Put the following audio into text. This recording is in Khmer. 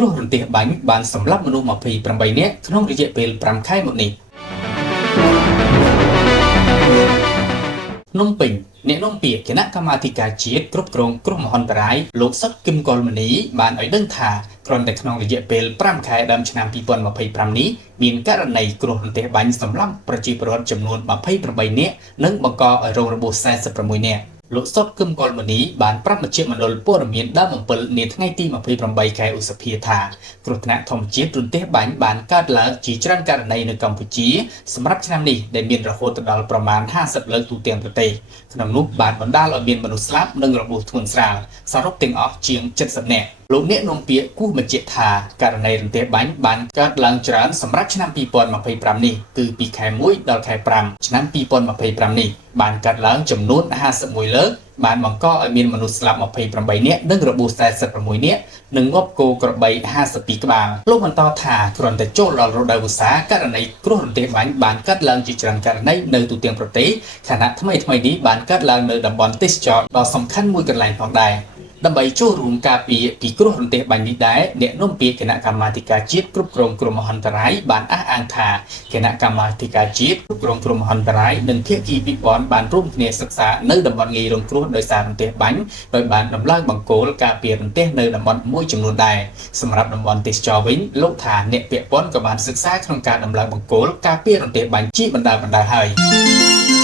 គ្រោះរន្ទះបាញ់បានសម្លាប់មនុស្ស28នាក់ក្នុងរយៈពេល5ខែមកនេះភ្នំពេញអ្នកនាំពាក្យគណៈកម្មាធិការជាតិគ្រប់គ្រងគ្រោះមហន្តរាយលោកសុតគឹមកុលមនីបានឲ្យដឹងថាគ្រាន់តែក្នុងរយៈពេល5ខែដើមឆ្នាំ2025នេះមានករណីគ្រោះរន្ទះបាញ់សម្លាប់ប្រជាពលរដ្ឋចំនួន28នាក់និងបង្កឲ្យរងរបួស46នាក់លោកសុតគឹមកុលមនីបានប្រាប់មជ្ឈមណ្ឌលព័ត៌មានដើមអំពិលនាថ្ងៃទី28ខែឧសភាថាគ្រោះថ្នាក់ធម្មជាតិរន្ទះបាញ់បានកើតឡើងជាច្រើនករណីនៅកម្ពុជាសម្រាប់ឆ្នាំនេះដែលមានរហូតដល់ប្រមាណ50លើកទូទាំងប្រទេសក្នុងនោះបានបណ្ដាលឲ្យមានមនុស្សស្លាប់និងរបួសធ្ងន់ស្រាលសរុបទាំងអស់ជាង70នាក់លោកអ្នកនាំពាក្យគូសបញ្ជាក់ថាករណីរន្ទះបាញ់បានកើតឡើងច្រើនសម្រាប់ឆ្នាំ2025នេះគឺពីខែ1ដល់ខែ5ឆ្នាំ2025នេះបានកើតឡើងចំនួន51លើកបានបង្កឲ្យមានមនុស្សស្លាប់28នាក់និងរបួស46នាក់និងងាប់គោក្របី52ក្បាលលោកបន្តថាគ្រាន់តែចូលដល់រដូវវស្សាករណីគ្រោះរន្ទះបាញ់បានកើតឡើងជាច្រើនករណីនៅទូទាំងប្រទេសខណៈថ្មីនេះបានកើតឡើងនៅតំបន់ទេសចរដ៏សំខាន់មួយកន្លែងផងដែរដើម្បីចូលរួមការពារពីគ្រោះរន្ទះបាញ់នេះដែរអ្នកនាំពាក្យគណៈកម្មាធិការជាតិគ្រប់គ្រងគ្រោះមហន្តរាយបានអះអាងថាគណៈកម្មាធិការជាតិគ្រប់គ្រងគ្រោះមហន្តរាយនិងភាគីពាក់ព័ន្ធបានរួមគ្នាសិក្សានៅតំបន់ងាយរងគ្រោះដោយសាររន្ទះបាញ់ដោយបានដំឡើងបង្គោលការពាររន្ទះនៅតំបន់មួយចំនួនដែរសម្រាប់តំបន់ទេសចរវិញលោកថាអ្នកពាក់ព័ន្ធក៏បានសិក្សាក្នុងការដំឡើងបង្គោលការពាររន្ទះបាញ់ជាបណ្ដាហើយ